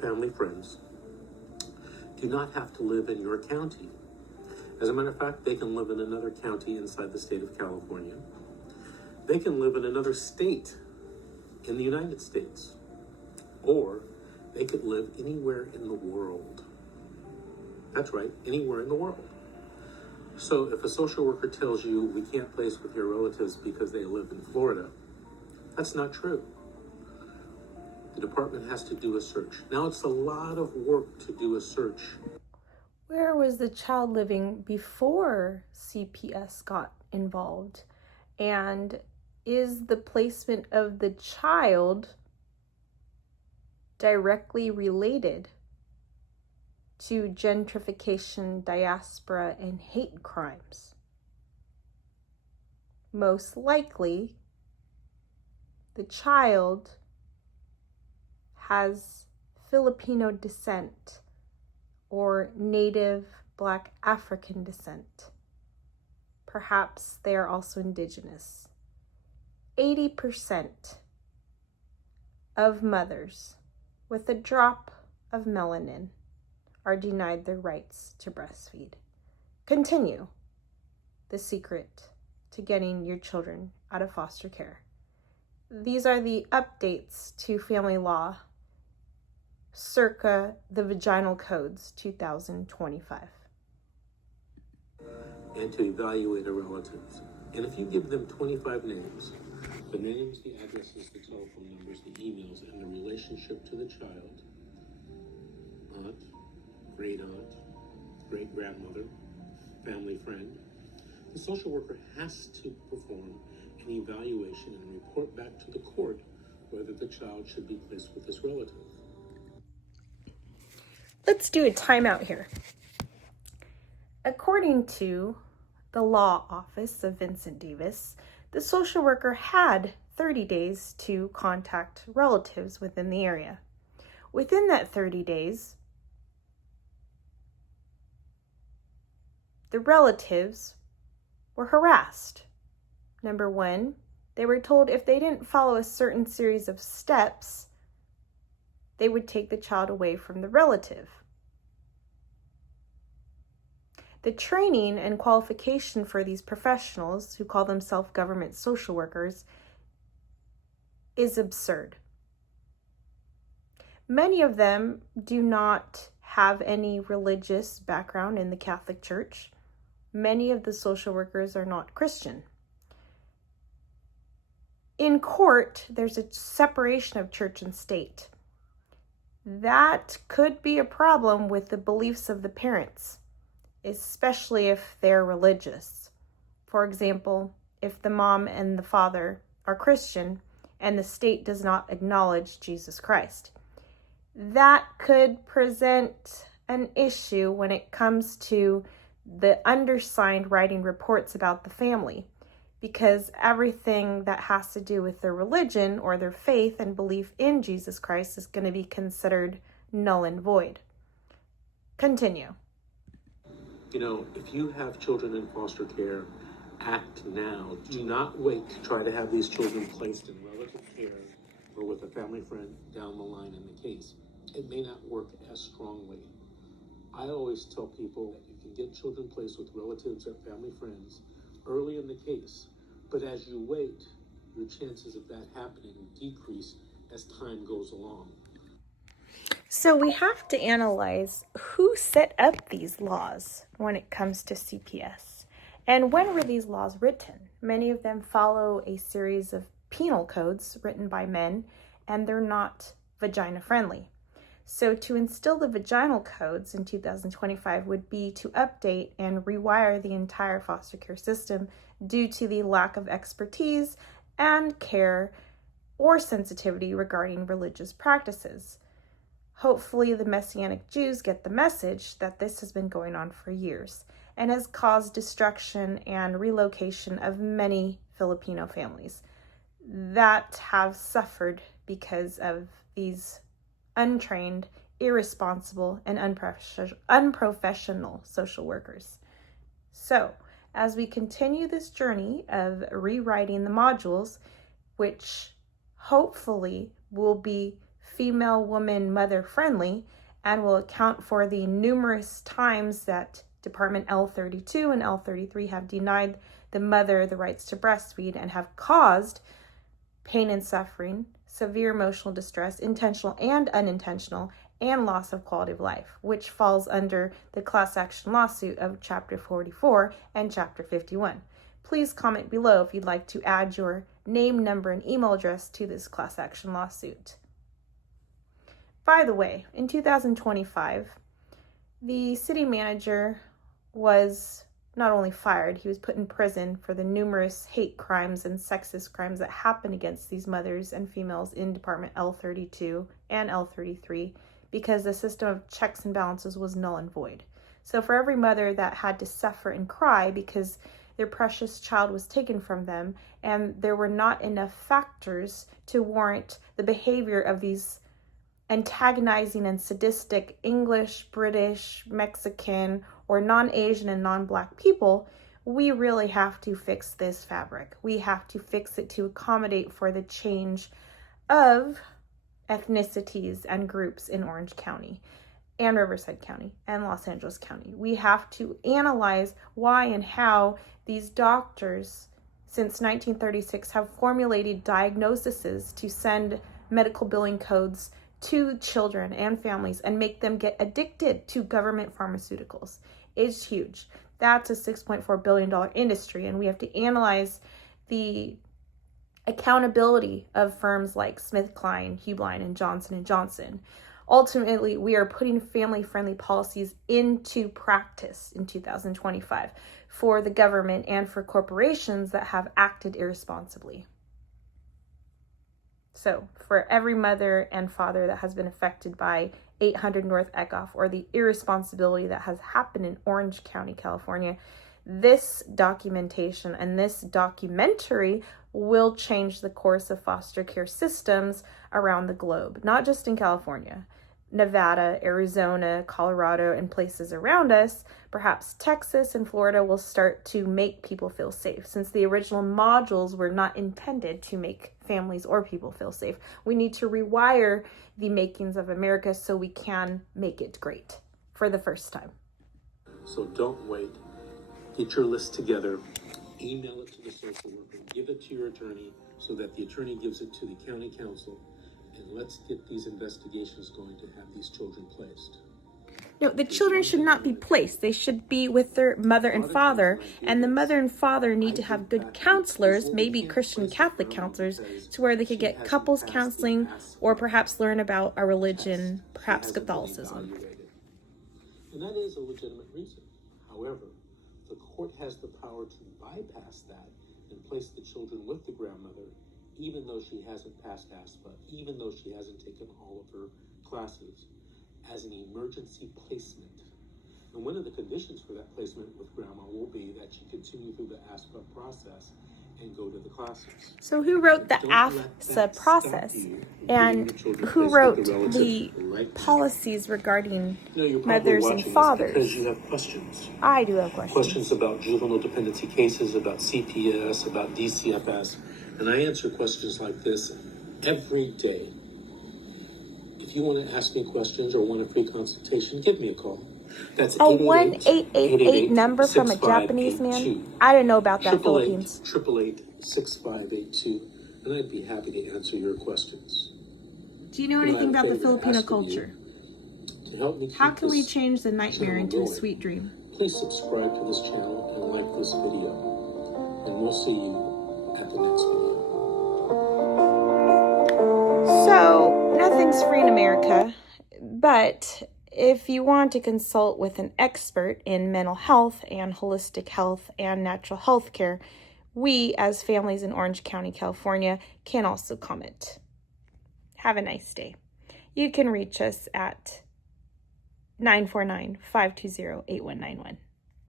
family friends do not have to live in your county. As a matter of fact, they can live in another county inside the state of California. They can live in another state in the United States, or they could live anywhere in the world. That's right, anywhere in the world. So if a social worker tells you we can't place with your relatives because they live in Florida, that's not true. The department has to do a search. Now, it's a lot of work to do a search. Where was the child living before CPS got involved? And is the placement of the child directly related to gentrification, diaspora, and hate crimes? Most likely, the child has Filipino descent or native Black African descent. Perhaps they are also indigenous. 80% of mothers with a drop of melanin are denied their rights to breastfeed. Continue the secret to getting your children out of foster care. These are the updates to family law, CIRCA, the Vaginal Codes, 2025. And to evaluate a relatives. And if you give them 25 names, the names, the addresses, the telephone numbers, the emails, and the relationship to the child, aunt, great-grandmother, family friend, the social worker has to perform an evaluation and report back to the court whether the child should be placed with this relative. Let's do a timeout here. According to the law office of Vincent Davis, the social worker had 30 days to contact relatives within the area. Within that 30 days, the relatives were harassed. Number one, they were told if they didn't follow a certain series of steps, they would take the child away from the relative. The training and qualification for these professionals, who call themselves government social workers, is absurd. Many of them do not have any religious background in the Catholic Church. Many of the social workers are not Christian. In court, there's a separation of church and state. That could be a problem with the beliefs of the parents, especially if they're religious. For example, if the mom and the father are Christian and the state does not acknowledge Jesus Christ. That could present an issue when it comes to the undersigned writing reports about the family, because everything that has to do with their religion or their faith and belief in Jesus Christ is going to be considered null and void. Continue. You know, if you have children in foster care, act now. Do not wait to try to have these children placed in relative care or with a family friend down the line in the case. It may not work as strongly. I always tell people that you can get children placed with relatives or family friends early in the case, but as you wait, your chances of that happening decrease as time goes along. So we have to analyze who set up these laws when it comes to CPS. And when were these laws written? Many of them follow a series of penal codes written by men, and they're not vagina friendly. So to instill the vaginal codes in 2025 would be to update and rewire the entire foster care system due to the lack of expertise and care or sensitivity regarding religious practices. Hopefully the Messianic Jews get the message that this has been going on for years and has caused destruction and relocation of many Filipino families that have suffered because of these untrained, irresponsible, and unprofessional social workers. So, as we continue this journey of rewriting the modules, which hopefully will be female, woman, mother friendly, and will account for the numerous times that Department L32 and L33 have denied the mother the rights to breastfeed and have caused pain and suffering, severe emotional distress, intentional and unintentional, and loss of quality of life, which falls under the class action lawsuit of Chapter 44 and Chapter 51. Please comment below if you'd like to add your name, number, and email address to this class action lawsuit. By the way, in 2025, the city manager was not only fired, he was put in prison for the numerous hate crimes and sexist crimes that happened against these mothers and females in Department L32 and L33 because the system of checks and balances was null and void. So for every mother that had to suffer and cry because their precious child was taken from them and there were not enough factors to warrant the behavior of these antagonizing and sadistic English, British, Mexican, or non-Asian and non-Black people, we really have to fix this fabric. We have to fix it to accommodate for the change of ethnicities and groups in Orange County and Riverside County and Los Angeles County. We have to analyze why and how these doctors since 1936 have formulated diagnoses to send medical billing codes to children and families and make them get addicted to government pharmaceuticals. It's huge. That's a $6.4 billion industry, and we have to analyze the accountability of firms like SmithKline, Hubline, and Johnson & Johnson. Ultimately, we are putting family-friendly policies into practice in 2025 for the government and for corporations that have acted irresponsibly. So, for every mother and father that has been affected by 800 North Eckhoff or the irresponsibility that has happened in Orange County, California, this documentation and this documentary will change the course of foster care systems around the globe, not just in California. Nevada, Arizona, Colorado, and places around us, perhaps Texas and Florida, will start to make people feel safe, since the original modules were not intended to make families or people feel safe. We need to rewire the makings of America so we can make it great for the first time. So don't wait. Get your list together, email it to the social worker, give it to your attorney so that the attorney gives it to the county council, and let's get these investigations going to have these children placed. No, the children should not be placed. They should be with their mother and father, and the mother and father need to have good counselors, maybe Christian Catholic counselors, to where they could get couples counseling or perhaps learn about a religion, perhaps Catholicism. And that is a legitimate reason. However, the court has the power to bypass that and place the children with the grandmother, even though she hasn't passed ASPA, even though she hasn't taken all of her classes, as an emergency placement. And one of the conditions for that placement with grandma will be that she continue through the ASPA process and go to the classes. So who wrote the ASPA process? And who wrote the policies regarding mothers and fathers? Because you have questions. I do have questions. Questions about juvenile dependency cases, about CPS, about DCFS. And I answer questions like this every day. If you want to ask me questions or want a free consultation, give me a call. That's a 1-888 number from a Japanese man? I didn't know about that, Philippines. 888-6582, and I'd be happy to answer your questions. Do you know anything about the Filipino culture? To help me How can we change the nightmare into a sweet dream? Please subscribe to this channel and like this video. And we'll see you at the next video. So, nothing's free in America, but if you want to consult with an expert in mental health and holistic health and natural health care, we, as families in Orange County, California, can also comment. Have a nice day. You can reach us at 949-520-8191.